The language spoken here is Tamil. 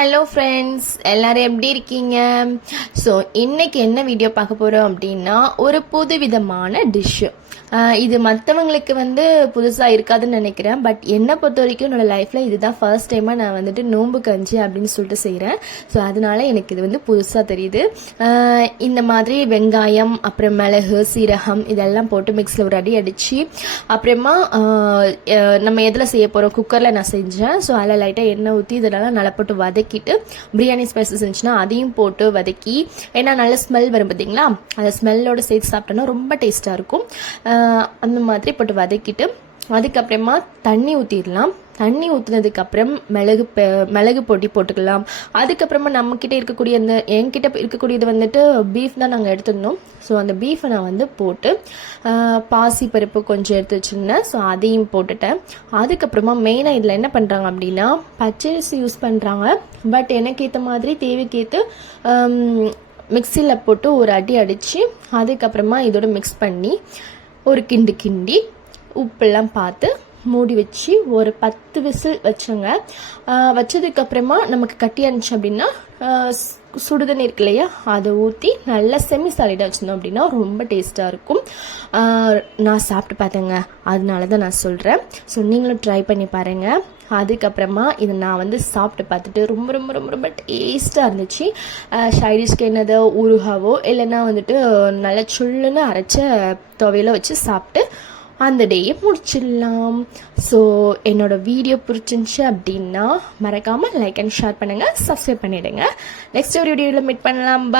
ஹலோ ஃப்ரெண்ட்ஸ் எல்லாரும் எப்படி இருக்கீங்க? ஸோ இன்னைக்கு என்ன வீடியோ பார்க்க போகிறோம் அப்படின்னா ஒரு புது விதமான டிஷ்ஷு இது மற்றவங்களுக்கு வந்து புதுசாக இருக்காதுன்னு நினைக்கிறேன். பட் என்னை பொறுத்த வரைக்கும் என்னோடய லைஃப்பில் இதுதான் ஃபர்ஸ்ட் டைமாக நான் வந்துட்டு நோம்பு கஞ்சி அப்படின்னு சொல்லிட்டு செய்கிறேன் ஸோ அதனால எனக்கு இது வந்து புதுசாக தெரியுது. இந்த மாதிரி வெங்காயம் அப்புறம் மிளகு சீரகம் இதெல்லாம் போட்டு மிக்ஸில் ஒரு அடி அடித்து அப்புறமா நம்ம எதில் செய்ய போகிறோம் குக்கரில் நான் செஞ்சேன். ஸோ அதில் லைட்டாக எண்ணெய் ஊற்றி இதெல்லாம் நல்லா போட்டு வதக்கிட்டு பிரியாணி ஸ்பைசஸ் இருந்துச்சுன்னா அதையும் போட்டு வதக்கி ஏன்னா நல்ல ஸ்மெல் வரும் பார்த்தீங்களா அந்த ஸ்மெல்லோட சேர்த்து சாப்பிட்டோன்னா ரொம்ப டேஸ்ட்டாக இருக்கும். அந்த மாதிரி போட்டு வதக்கிட்டு அதுக்கப்புறமா தண்ணி ஊற்றிடலாம் தண்ணி ஊற்றுனதுக்கு அப்புறம் மிளகு பெ- மிளகு பொடி போட்டுக்கலாம். அதுக்கப்புறமா நம்மக்கிட்ட இருக்கக்கூடிய அந்த என்கிட்ட இருக்கக்கூடியது வந்துட்டு பீஃப் தான் நாங்கள் எடுத்திருந்தோம். ஸோ அந்த பீஃபை நான் வந்து போட்டு பாசி பருப்பு கொஞ்சம் எடுத்து வச்சுருந்தேன். ஸோ அதையும் போட்டுட்டேன். அதுக்கப்புறமா மெயினாக இதில் என்ன பண்ணுறாங்க அப்படின்னா பச்சரிசி யூஸ் பண்ணுறாங்க பட் எனக்கு ஏற்ற மாதிரி தேவைக்கேற்று மிக்சியில் போட்டு ஒரு அடி அடித்து அதுக்கப்புறமா இதோட மிக்ஸ் பண்ணி ஒரு கிண்டு கிண்டி உப்பெல்லாம் பார்த்து மூடி வச்சு ஒரு பத்து விசில் வச்சுங்க. வச்சதுக்கப்புறமா நமக்கு கட்டி இருந்துச்சு அப்படின்னா சுடுதண்ணி இருக்கு இல்லையா? அதை ஊற்றி நல்லா செமி சாலிடாக வச்சிருந்தோம் அப்படின்னா ரொம்ப டேஸ்ட்டாக இருக்கும். நான் சாப்பிட்டு பார்த்தேங்க அதனால தான் நான் சொல்கிறேன் ஸோ நீங்களும் ட்ரை பண்ணி பாருங்கள் அதுக்கப்புறமா இதை நான் வந்து சாப்பிட்டு பார்த்துட்டு ரொம்ப ரொம்ப ரொம்ப ரொம்ப டேஸ்ட்டாக இருந்துச்சு. ஷைடிஷ்க்கு என்னதோ உருகாவோ இல்லைன்னா வந்துட்டு நல்லா சுள்ளுன்னு அரைச்ச துவையில வச்சு சாப்பிட்டு அந்த டேயை முடிச்சிடலாம். ஸோ என்னோடய வீடியோ பிடிச்சிருந்துச்சு அப்படின்னா மறக்காமல் லைக் அண்ட் ஷேர் பண்ணுங்கள் சப்ஸ்கிரைப் பண்ணிவிடுங்க நெக்ஸ்ட் ஒரு வீடியோவில் மீட் பண்ணலாம். பா